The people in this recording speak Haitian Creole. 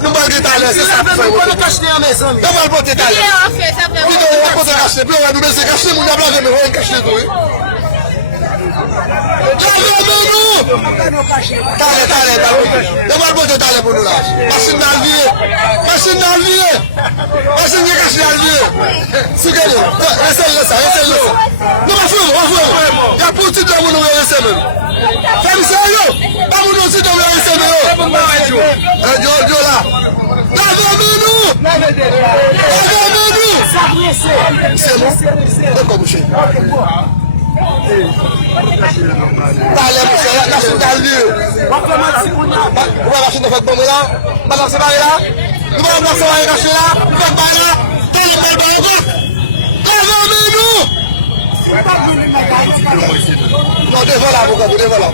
Não vai gritar, né? Você sabe que foi castanha mesmo. Não vai botar detalhe. Não vai botar castanha. Não vai botar castanha. Não vai botar castanha. Não vai botar detalhe por lá. Machine d'alvier. Machine d'alvier. Machine de castanha d'alvier. Sugueiro. Esse não vai fumo. Já puto de amor não vai receber. Femme sérieux. Vamos no sítio não vai receber. Jojo lá. C'est bon? C'est comme chez nous. Allez, monsieur, la chute dans le lieu. On va marcher dans votre bombe là. Balancer par là. Nous allons balancer par là. Nous allons par là. Tout le monde va non, devant là, devant là.